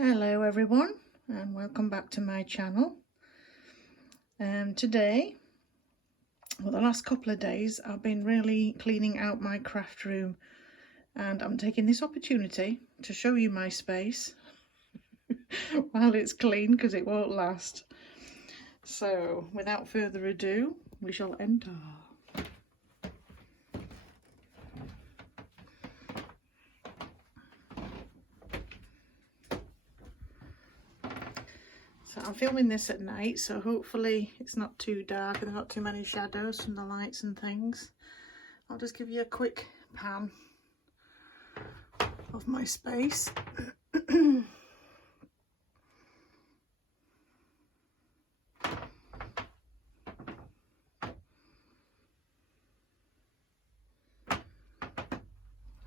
Hello everyone, and welcome back to my channel. Today, well, the last couple of days I've been really cleaning out my craft room, and I'm taking this opportunity to show you my space while it's clean, because it won't last. So without further ado, we shall enter. So I'm filming this at night, so hopefully it's not too dark and not too many shadows from the lights and things. I'll just give you a quick pan of my space.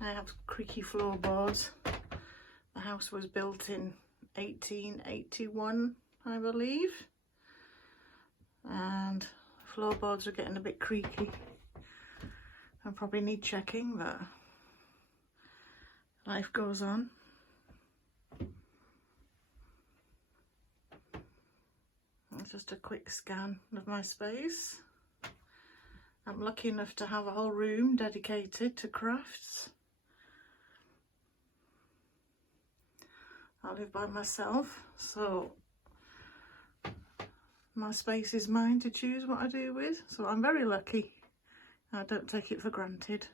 I have creaky floorboards. The house was built in 1881, I believe, and floorboards are getting a bit creaky. I probably need checking, but life goes on. It's just a quick scan of my space. I'm lucky enough to have a whole room dedicated to crafts. I live by myself, so my space is mine to choose what I do with, so I'm very lucky. I don't take it for granted.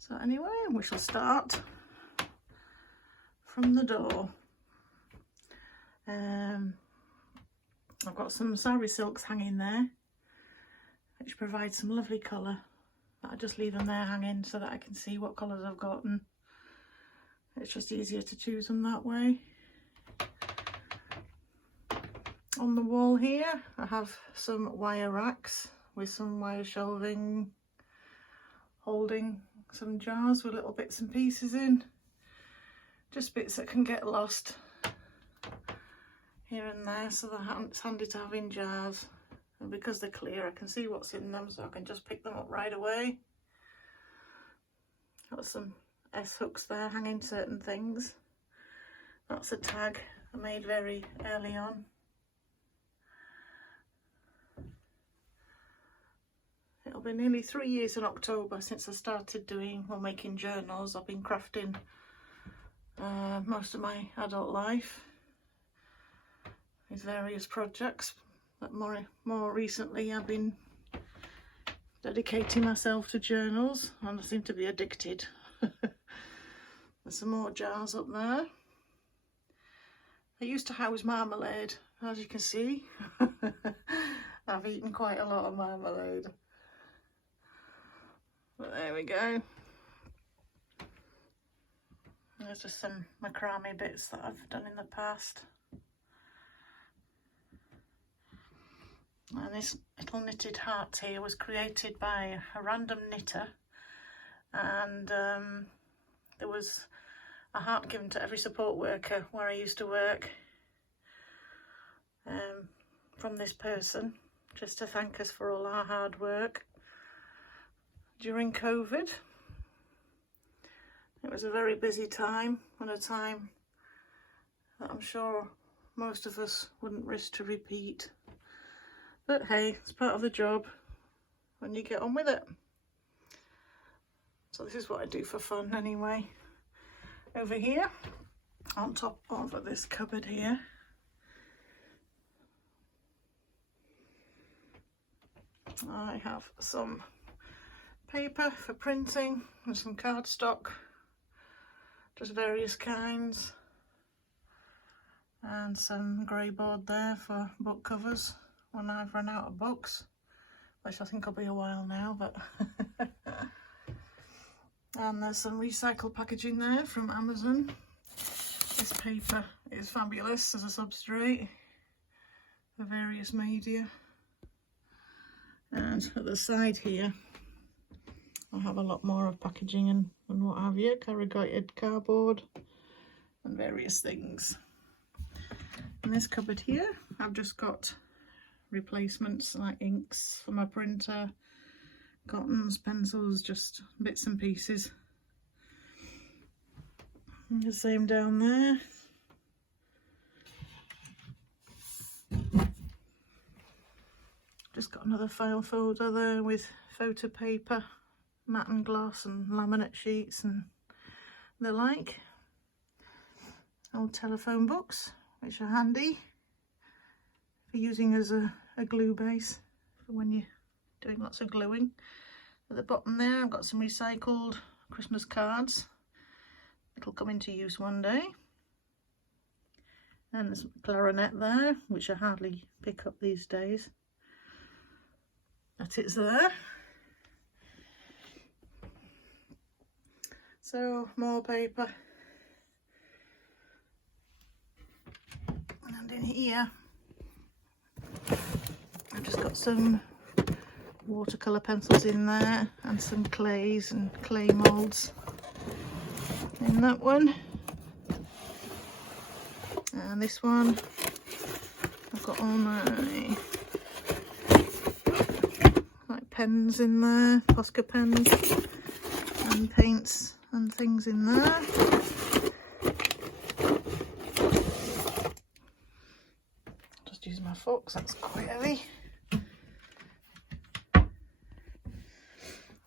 So anyway, we shall start from the door. I've got some sari silks hanging there, which provide some lovely colour. I just leave them there hanging so that I can see what colours I've got, and it's just easier to choose them that way. On the wall here I have some wire racks with some wire shelving holding some jars with little bits and pieces in, just bits that can get lost here and there, so it's handy to have in jars. And because they're clear, I can see what's in them, so I can just pick them up right away. Got some S-hooks there hanging certain things. That's a tag I made very early on. It'll be nearly 3 years in October since I started making journals. I've been crafting most of my adult life with various projects. But more recently I've been dedicating myself to journals, and I seem to be addicted. There's some more jars up there. I used to house marmalade, as you can see. I've eaten quite a lot of marmalade. But there we go. There's just some macrame bits that I've done in the past. And this little knitted heart here was created by a random knitter, and there was a heart given to every support worker where I used to work from this person, just to thank us for all our hard work during COVID. It was a very busy time, and a time that I'm sure most of us wouldn't wish to repeat. But hey, it's part of the job when you get on with it. So this is what I do for fun anyway. Over here, on top of this cupboard here, I have some paper for printing and some cardstock, just various kinds, and some grey board there for book covers when I've run out of books, which I think will be a while now, but and there's some recycled packaging there from Amazon. This paper is fabulous as a substrate for various media. And at the side here I have a lot more of packaging and what have you, corrugated cardboard and various things. In this cupboard here I've just got replacements like inks for my printer, cottons, pencils, just bits and pieces And the same down there. Just got another file folder there with photo paper, matte and gloss and laminate sheets and the like. Old telephone books, which are handy for using as a glue base for when you're doing lots of gluing. At the bottom there I've got some recycled Christmas cards. It'll come into use one day. And there's a clarinet there, which I hardly pick up these days. But it's there. So more paper. And in here I've just got some watercolour pencils in there and some clays and clay moulds in that one. And this one I've got all my like pens in there, Posca pens and paints and things in there. Just use my forks, that's quite heavy.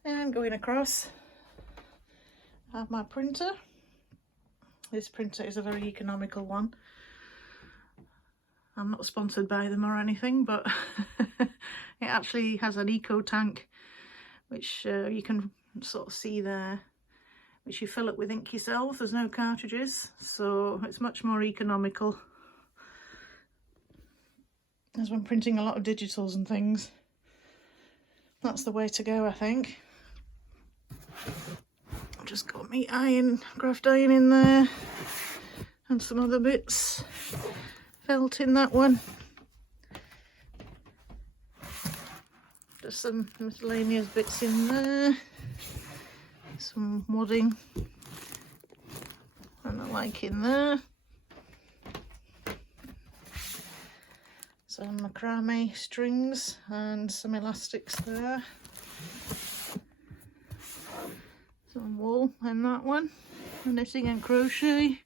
And going across, I have my printer. This printer is a very economical one. I'm not sponsored by them or anything, but it actually has an eco tank, which you can sort of see there, which you fill up with ink yourself. There's no cartridges, so it's much more economical. As when printing a lot of digitals and things, that's the way to go, I think. I've just got me iron, graft iron in there, and some other bits. Felt in that one. Just some miscellaneous bits in there. Some wadding and the like in there. Some macrame strings and some elastics there. Some wool in that one. Knitting and crochet.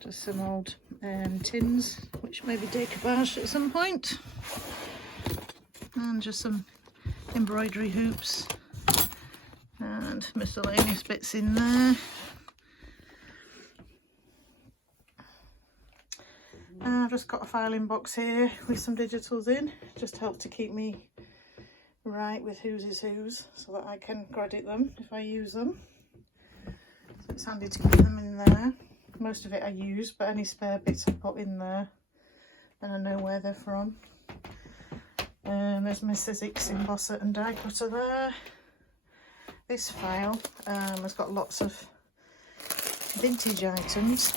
Just some old tins, which maybe decoupage at some point. And just some embroidery hoops and miscellaneous bits in there. I've just got a filing box here with some digitals in, just help to keep me right with whose is whose, so that I can credit them if I use them. So it's handy to keep them in there. Most of it I use, but any spare bits I put in there and I know where they're from. There's my Sizzix embosser and die cutter there. This file has got lots of vintage items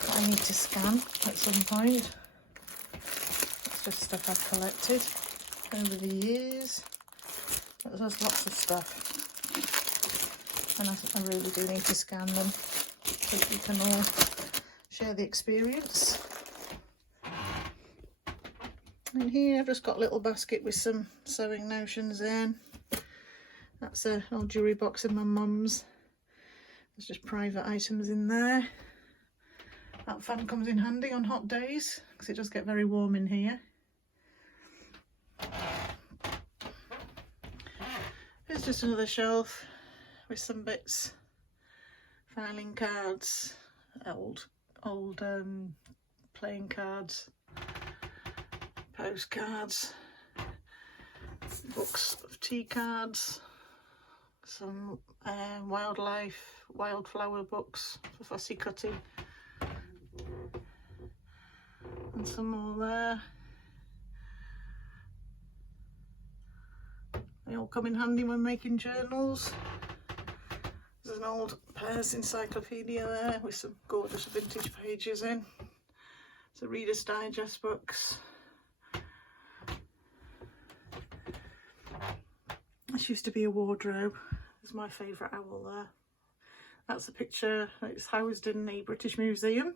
that I need to scan at some point. It's just stuff I've collected over the years. But there's lots of stuff, and I really do need to scan them so that we can all share the experience. And here I've just got a little basket with some sewing notions in. That's an old jewellery box of my mum's. There's just private items in there. That fan comes in handy on hot days because it does get very warm in here. There's just another shelf with some bits, filing cards, old playing cards, postcards, books of tea cards, some wildflower books for fussy cutting, and some more there. They all come in handy when making journals. There's an old Pears encyclopedia there with some gorgeous vintage pages in. It's a Reader's Digest books. This used to be a wardrobe. There's my favourite owl there. That's a picture. It's housed in the British Museum,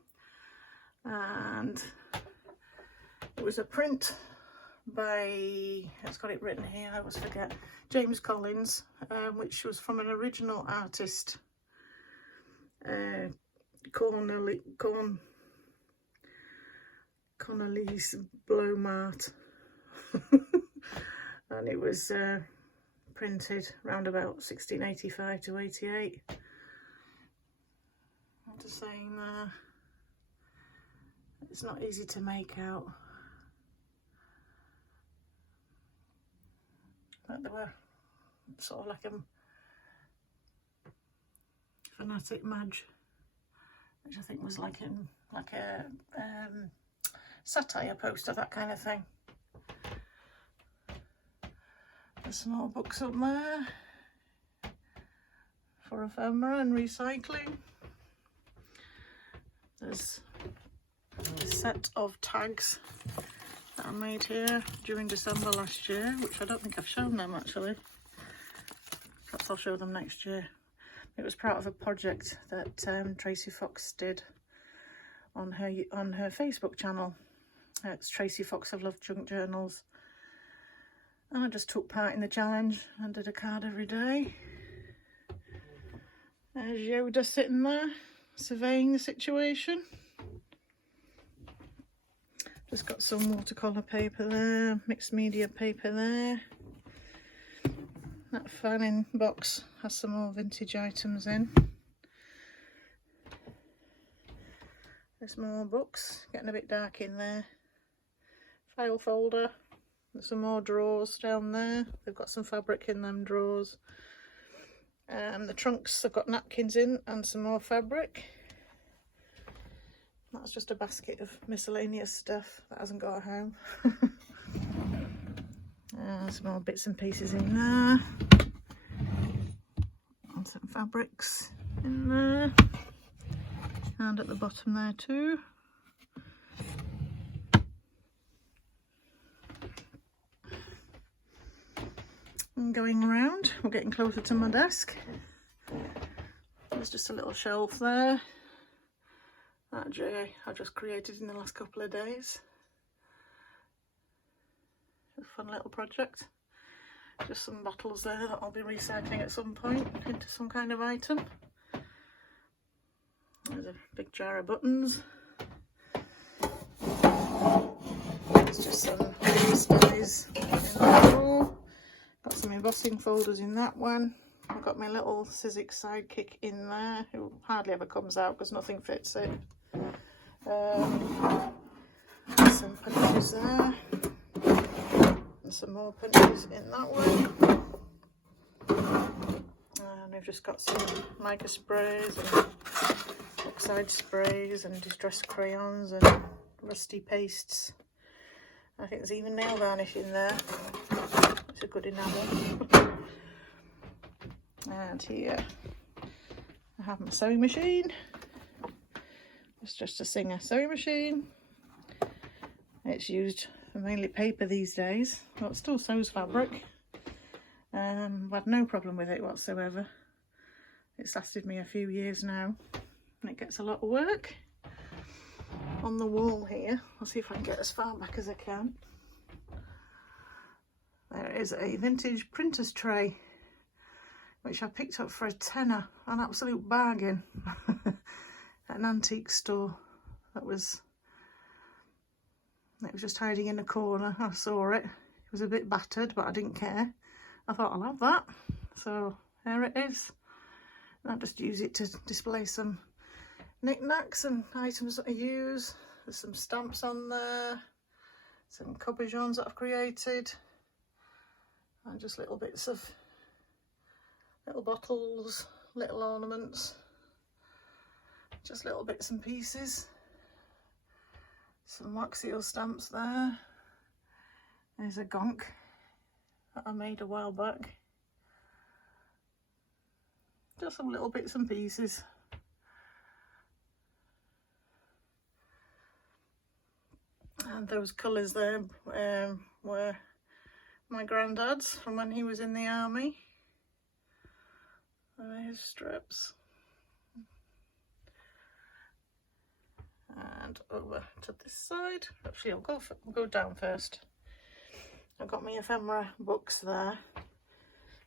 and it was a print by, it's got it written here, I always forget, James Collins, which was from an original artist, Cornelius Blomart. And it was printed around about 1685 to 88. I'm just saying it's not easy to make out. But there were sort of like a fanatic Madge, which I think was like a satire poster, that kind of thing. There's some more books up there for ephemera and recycling. There's a set of tags that I made here during December last year, which I don't think I've shown them actually. Perhaps I'll show them next year. It was part of a project that Tracy Fox did on her Facebook channel. It's Tracy Fox of Love Junk Journals. And I just took part in the challenge and did a card every day. There's Yoda sitting there, surveying the situation. Just got some watercolour paper there, mixed media paper there. That fanning box has some more vintage items in. There's more books, getting a bit dark in there. File folder. There's some more drawers down there. They've got some fabric in them drawers. The trunks have got napkins in and some more fabric. That's just a basket of miscellaneous stuff that hasn't got a home. Some more bits and pieces in there. And some fabrics in there. And at the bottom there too. And going around, we're getting closer to my desk. There's just a little shelf there that I just created in the last couple of days. A fun little project. Just some bottles there that I'll be recycling at some point into some kind of item. There's a big jar of buttons. There's just some stickers in the drawer. Got some embossing folders in that one. I've got my little Sizzix sidekick in there, who hardly ever comes out because nothing fits it. Some punches there. And some more punches in that one. And we've just got some mica sprays and oxide sprays and distress crayons and rusty pastes. I think there's even nail varnish in there. It's a good enamel. And here I have my sewing machine. It's just a Singer sewing machine. It's used for mainly paper these days. Well, it still sews fabric. I've had no problem with it whatsoever. It's lasted me a few years now, and it gets a lot of work. On the wall here, I'll see if I can get as far back as I can. There is a vintage printer's tray, which I picked up for a tenner, an absolute bargain, at an antique store. It was just hiding in a corner. I saw it. It was a bit battered, but I didn't care. I thought I'll have that. So there it is. I'll just use it to display some knickknacks and items that I use. There's some stamps on there, some cabochons that I've created, and just little bits of little bottles, little ornaments, just little bits and pieces. Some wax seal stamps there. There's a gonk that I made a while back. Just some little bits and pieces. And those colours there were my granddad's from when he was in the army. There are his strips. And over to this side. Actually, I'll go down first. I've got my ephemera books there.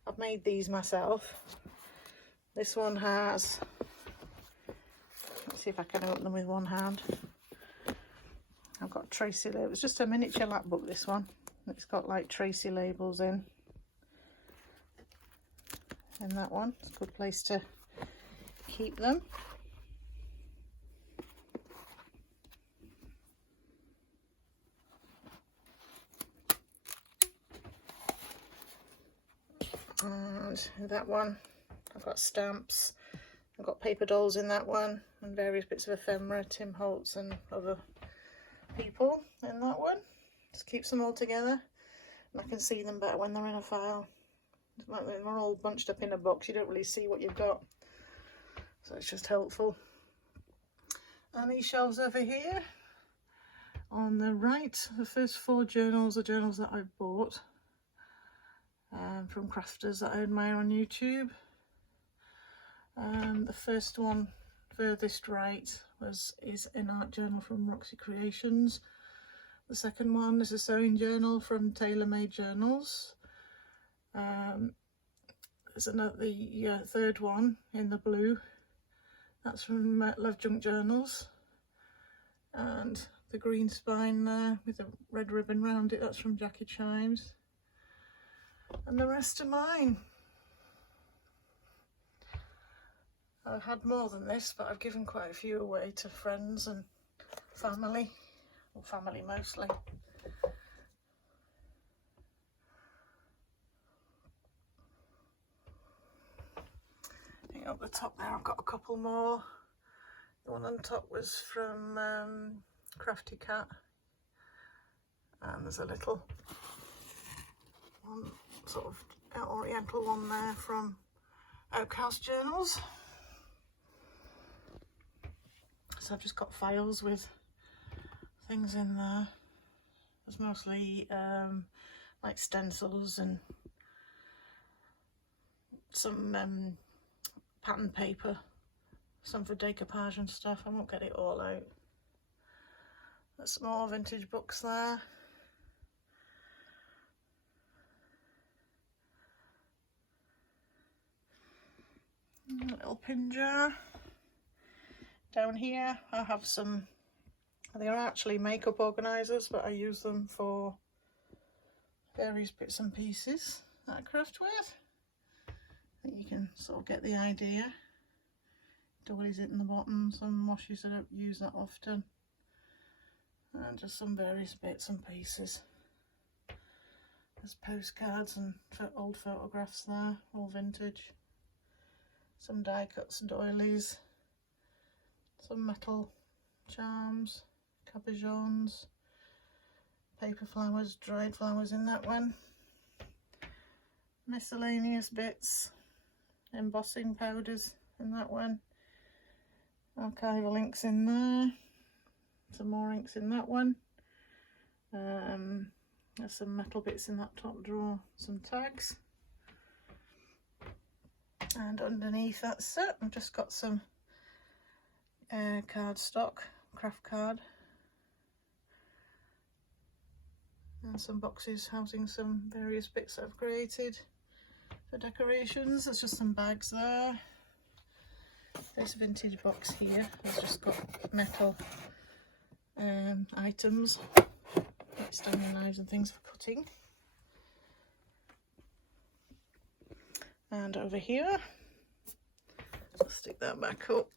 I've made these myself. This one has, let's see if I can open them with one hand. I've got Tracy labels. It's just a miniature lap book, this one. It's got like Tracy labels in. And that one, it's a good place to keep them. And that one, I've got stamps. I've got paper dolls in that one, and various bits of ephemera, Tim Holtz and other people in that one. Just keeps them all together, and I can see them better when they're in a file. It's like they're all bunched up in a box, you don't really see what you've got, so it's just helpful. And these shelves over here, on the right, the first 4 journals are journals that I've bought from crafters that I admire on YouTube. The first one, furthest right, is an art journal from Roxy Creations. The second one is a sewing journal from Tailor Made Journals. There's another, the third one in the blue, that's from Love Junk Journals. And the green spine there with a red ribbon round it, that's from Jackie Chimes. And the rest are mine. I've had more than this, but I've given quite a few away to friends and family, or family mostly. I think up the top there I've got a couple more. The one on top was from Crafty Cat, and there's a little one, sort of oriental one there from Oak House Journals. So I've just got files with things in there. There's mostly like stencils and some pattern paper, some for decoupage and stuff. I won't get it all out. There's some more vintage books there. A little pin jar. Down here I have some, they are actually makeup organisers, but I use them for various bits and pieces that I craft with. I think you can sort of get the idea. Doilies it in the bottom, some washes I don't use that often, and just some various bits and pieces. There's postcards and old photographs there, all vintage. Some die cuts and doilies. Some metal charms, cabochons, paper flowers, dried flowers in that one, miscellaneous bits, embossing powders in that one, archival inks in there, some more inks in that one, there's some metal bits in that top drawer, some tags, and underneath that's it. I've just got some cardstock, craft card, and some boxes housing some various bits that I've created for decorations. There's just some bags there. This vintage box here has just got metal items, like Stanley knives and things for cutting. And over here, I'll stick that back up.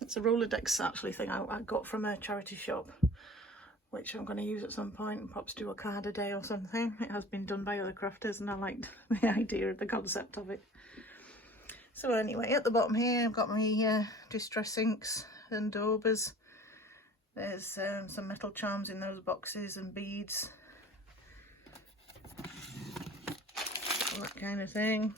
It's a Rolodex actually thing I got from a charity shop, which I'm going to use at some point and perhaps do a card a day or something. It has been done by other crafters and I liked the idea of the concept of it. So anyway, at the bottom here I've got my distress inks and daubers. There's some metal charms in those boxes and beads, all that kind of thing.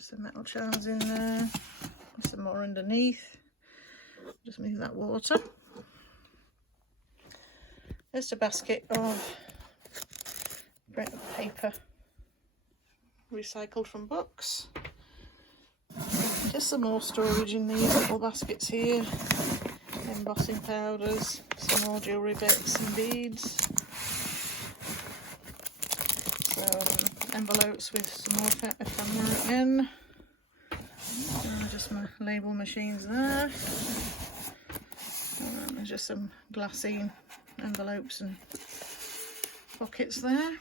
Some metal charms in there, some more underneath. Just move that water. There's a basket of paper recycled from books. Just some more storage in these little baskets here. Embossing powders, some more jewellery bits and beads. Some envelopes with some more ephemera again. Just my label machines there. And there's just some glassine envelopes and pockets there.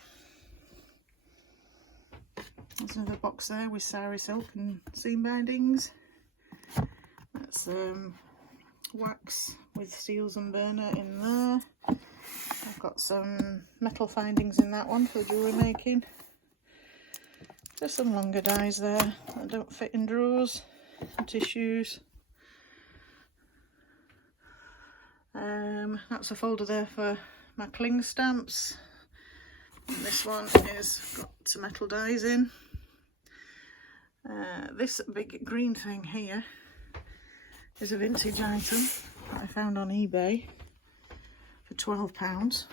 There's another box there with sari silk and seam bindings. That's wax with seals and burner in there. I've got some metal findings in that one for jewellery making. There's some longer dies there that don't fit in drawers. Some tissues. That's a folder there for my cling stamps. And this one is got some metal dies in. This big green thing here is a vintage item that I found on eBay for £12.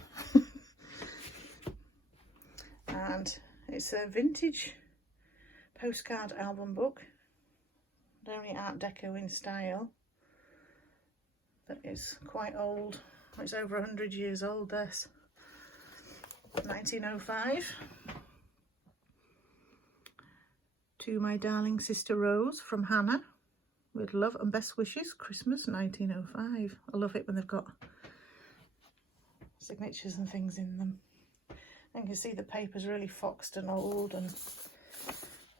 And it's a vintage postcard album book, very Art Deco in style, that is quite old. It's over 100 years old, this. 1905. To my darling sister Rose from Hannah, with love and best wishes, Christmas 1905. I love it when they've got signatures and things in them. And you can see the paper's really foxed and old and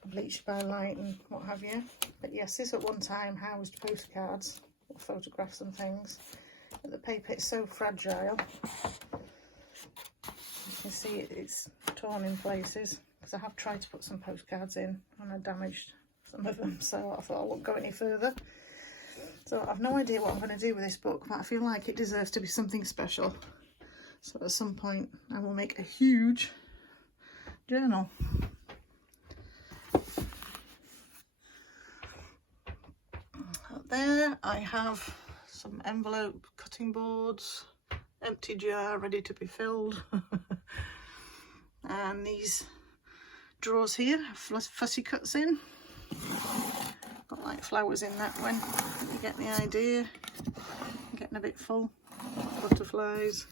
bleached by light and what have you. But yes, this at one time housed postcards, photographs and things. But the paper is so fragile. You can see it's torn in places, because I have tried to put some postcards in and I damaged some of them, so I thought I won't go any further. So I've no idea what I'm going to do with this book, but I feel like it deserves to be something special. So at some point I will make a huge journal. Up there I have some envelope cutting boards, empty jar ready to be filled. And these drawers here have fussy cuts in. Got like flowers in that one. You get the idea. I'm getting a bit full. Butterflies,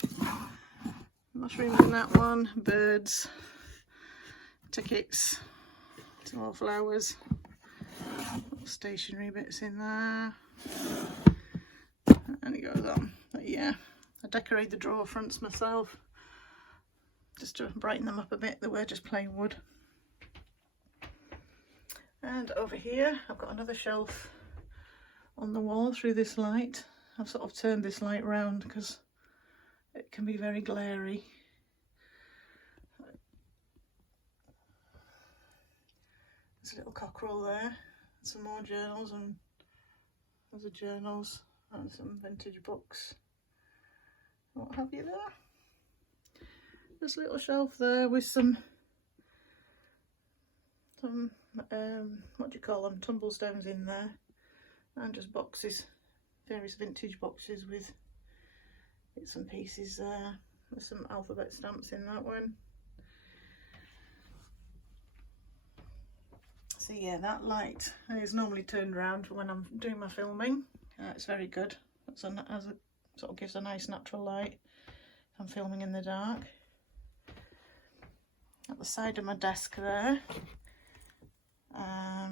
mushrooms in that one, birds, tickets, some more flowers, little stationery bits in there, and it goes on. But yeah, I decorate the drawer fronts myself just to brighten them up a bit. They were just plain wood. And over here I've got another shelf on the wall through this light. I've sort of turned this light round because it can be very glary. There's a little cockerel there, some more journals, and other journals and some vintage books, what have you there. There's a little shelf there with some what do you call them, tumblestones in there, and just boxes, various vintage boxes with bits and pieces there. There's some alphabet stamps in that one. So yeah, that light is normally turned around when I'm doing my filming. It's very good. Sort of gives a nice natural light if I'm filming in the dark. At the side of my desk there,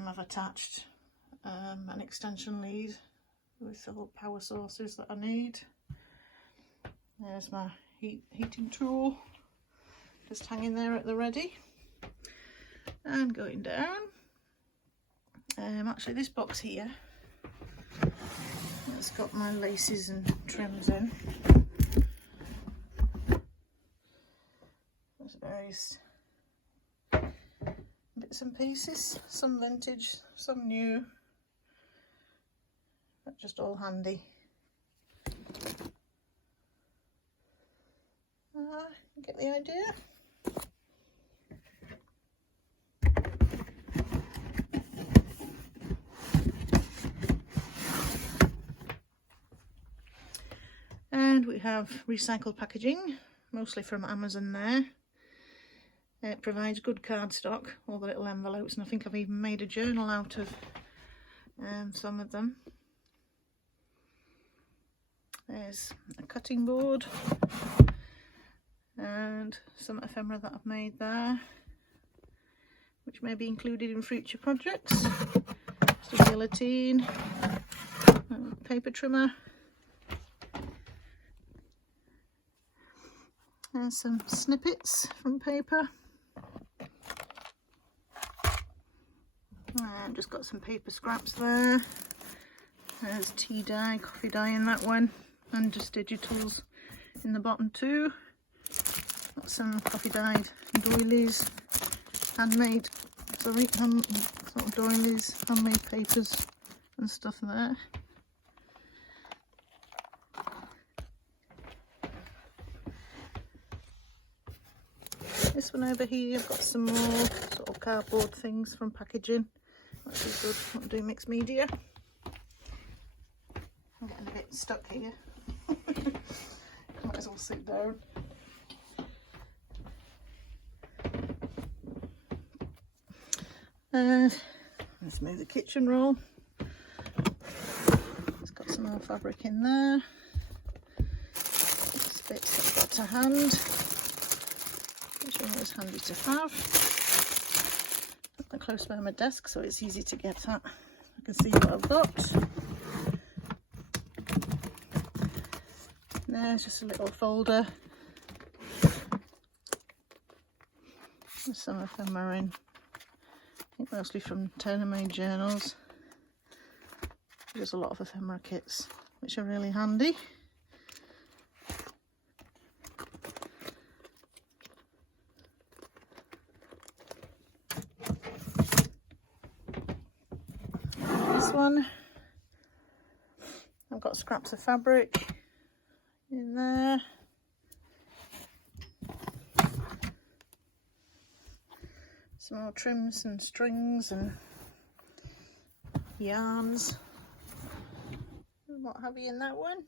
I've attached an extension lead with all the power sources that I need. There's my heating tool, just hanging there at the ready. And going down, actually this box here, it's got my laces and trims in. There's various bits and pieces, some vintage, some new, but just all handy. Get the idea? And we have recycled packaging, mostly from Amazon there. It provides good cardstock, all the little envelopes, and I think I've even made a journal out of and some of them. There's a cutting board and some ephemera that I've made there, which may be included in future projects. Just a guillotine, a paper trimmer, and some snippets from paper. And just got some paper scraps there. There's tea dye, coffee dye in that one, and just digitals in the bottom too. Got some coffee dyed doilies, handmade, sort of doilies, handmade papers and stuff there. This one over here, I've got some more sort of cardboard things from packaging. Which is good, I'll do mixed media. I'm getting a bit stuck here. Might as well sit down. Let's move the kitchen roll. It's got some more fabric in there. These bits I've got to hand, which are always handy to have. Put them close by my desk so it's easy to get at. I can see what I've got. There's just a little folder. There's some ephemera in. I think mostly from tailor-made journals. There's a lot of ephemera kits which are really handy. This one, I've got scraps of fabric in there. Some more trims and strings and yarns and what have you in that one.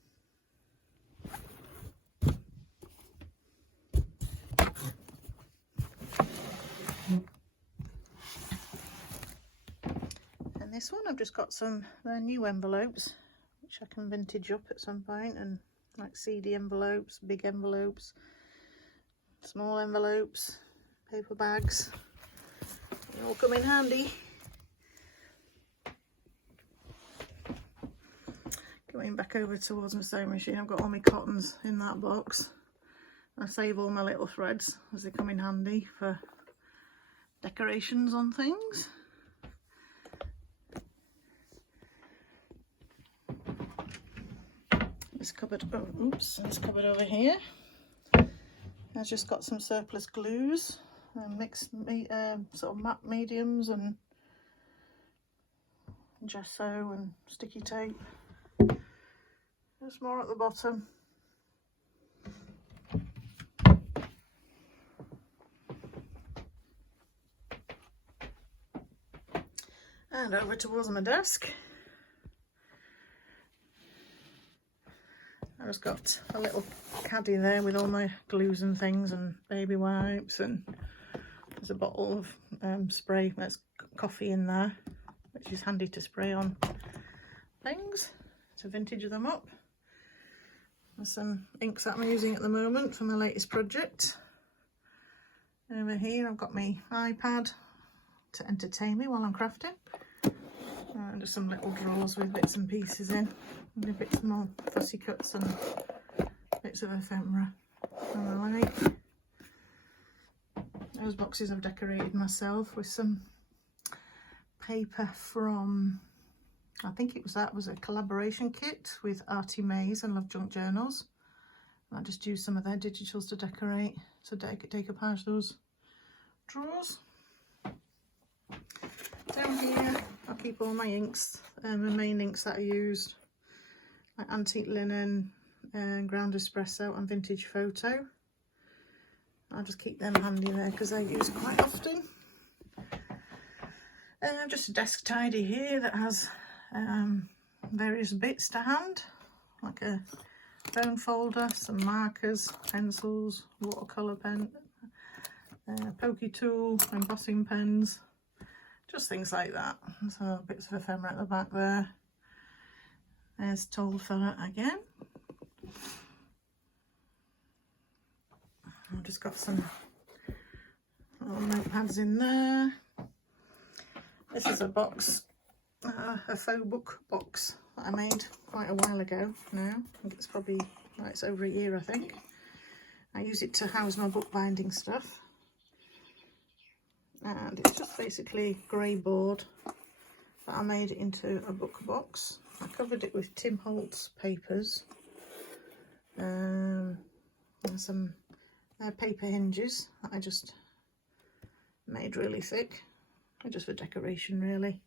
And this one, I've just got some new envelopes which I can vintage up at some point, and like CD envelopes, big envelopes, small envelopes, paper bags. They all come in handy. Going back over towards my sewing machine, I've got all my cottons in that box. I save all my little threads as they come in handy for decorations on things. This cupboard, this cupboard over here has just got some surplus glues. Mixed sort of matte mediums and gesso and sticky tape. There's more at the bottom. And over towards my desk, I've just got a little caddy there with all my glues and things and baby wipes, and there's a bottle of spray. There's coffee in there, which is handy to spray on things to vintage them up. There's some inks that I'm using at the moment for my latest project. Over here I've got my iPad to entertain me while I'm crafting. And just some little drawers with bits and pieces in, and a bit more fussy cuts and bits of ephemera and the like. Those boxes I've decorated myself with some paper from, I think that was a collaboration kit with Artie Mays and Love Junk Journals. And I just used some of their digitals to decorate, to decoupage those drawers. Down here I'll keep all my inks, the main inks that I used, like Antique Linen, Ground Espresso and Vintage Photo. I'll just keep them handy there because I use quite often. Just a desk tidy here that has various bits to hand, like a phone folder, some markers, pencils, watercolour pen, pokey tool, embossing pens, just things like that. So bits of ephemera at the back there. There's Tall Fella again. I've just got some little notepads in there. This is a box, a faux book box that I made quite a while ago now. I think it's probably, well, it's over a year I think. I use it to house my bookbinding stuff. And it's just basically grey board that I made into a book box. I covered it with Tim Holtz papers. And some paper hinges that I just made really thick, just for decoration really.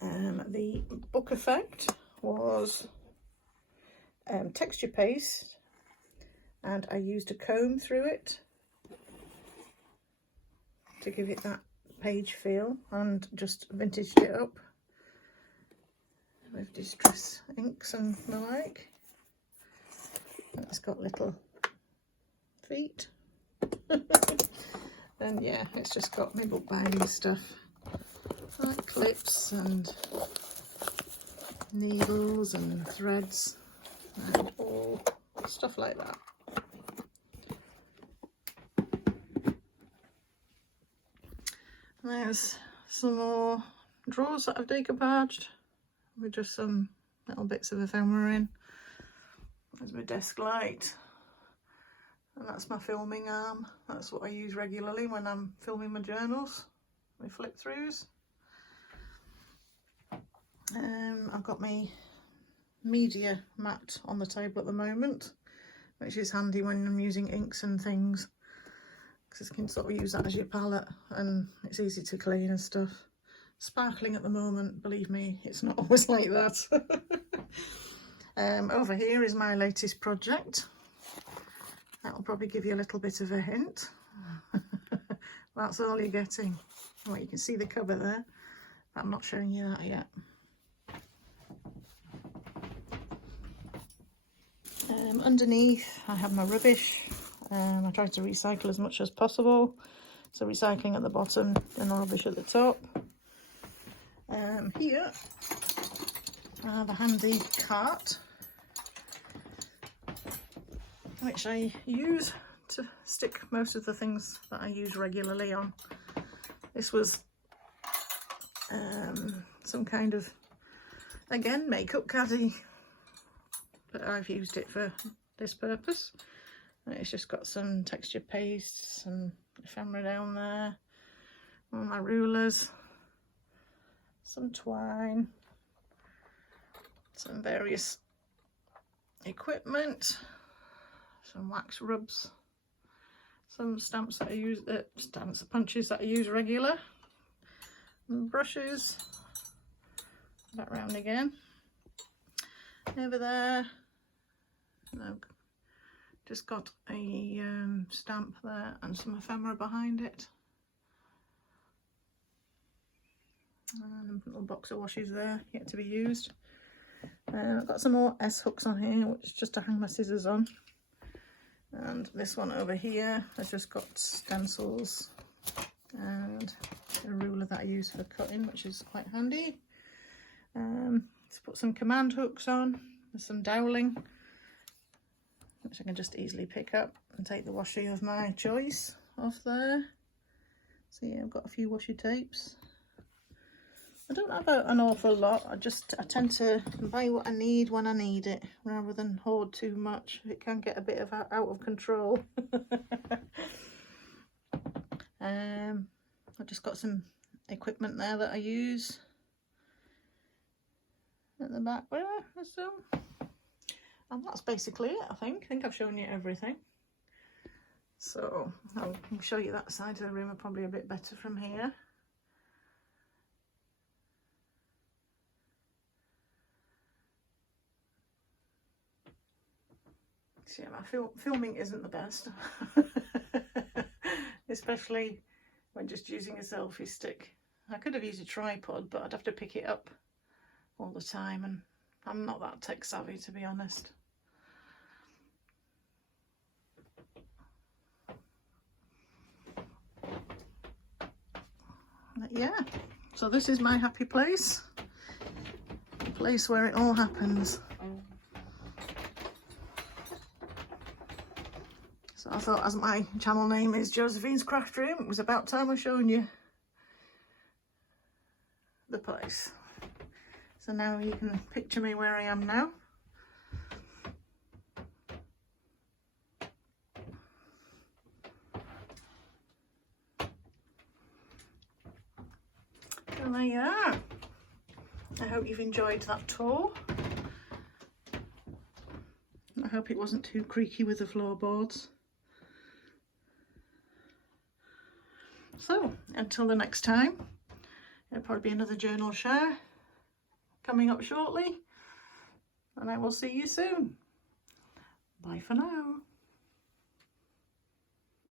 The book effect was texture paste, and I used a comb through it to give it that page feel, and just vintaged it up with distress inks and the like. It's got little feet. And yeah, it's just got my bookbinding stuff like clips and needles and threads and all stuff like that. There's some more drawers that I've decoupaged with just some little bits of ephemera in. There's my desk light, and that's my filming arm. That's what I use regularly when I'm filming my journals, my flip throughs. I've got my media mat on the table at the moment, which is handy when I'm using inks and things, because you can sort of use that as your palette and it's easy to clean and stuff. Sparkling at the moment, believe me, it's not always like that. Over here is my latest project. That'll probably give you a little bit of a hint. That's all you're getting. Well, you can see the cover there, but I'm not showing you that yet. Underneath I have my rubbish. I try to recycle as much as possible. So recycling at the bottom and the rubbish at the top. Here I have a handy cart, which I use to stick most of the things that I use regularly on. This was some kind of, again, makeup caddy, but I've used it for this purpose. It's just got some texture paste, some ephemera down there, all my rulers, some twine, some various equipment, some wax rubs, some stamps that I use, punches that I use regular, and brushes. Back round again. Over there, I've just got a stamp there and some ephemera behind it. And a little box of washes there, yet to be used. I've got some more S hooks on here, which is just to hang my scissors on. And this one over here has just got stencils and a ruler that I use for cutting, which is quite handy. To put some command hooks on, with some doweling, which I can just easily pick up and take the washi of my choice off there. So yeah, I've got a few washi tapes. I don't have an awful lot. I tend to buy what I need when I need it, rather than hoard too much. It can get a bit of out of control. I've just got some equipment there that I use at the back there. So, and that's basically it, I think. I've shown you everything. So I'll show you that side of the room probably a bit better from here. So yeah, my filming isn't the best, especially when just using a selfie stick. I could have used a tripod, but I'd have to pick it up all the time, and I'm not that tech savvy, to be honest. But yeah, so this is my happy place. The place where it all happens. So I thought, as my channel name is Josephine's Craft Room, it was about time I showed you the place. So now you can picture me where I am now. And there you are. I hope you've enjoyed that tour. I hope it wasn't too creaky with the floorboards. So, until the next time, there'll probably be another journal share coming up shortly, and I will see you soon. Bye for now.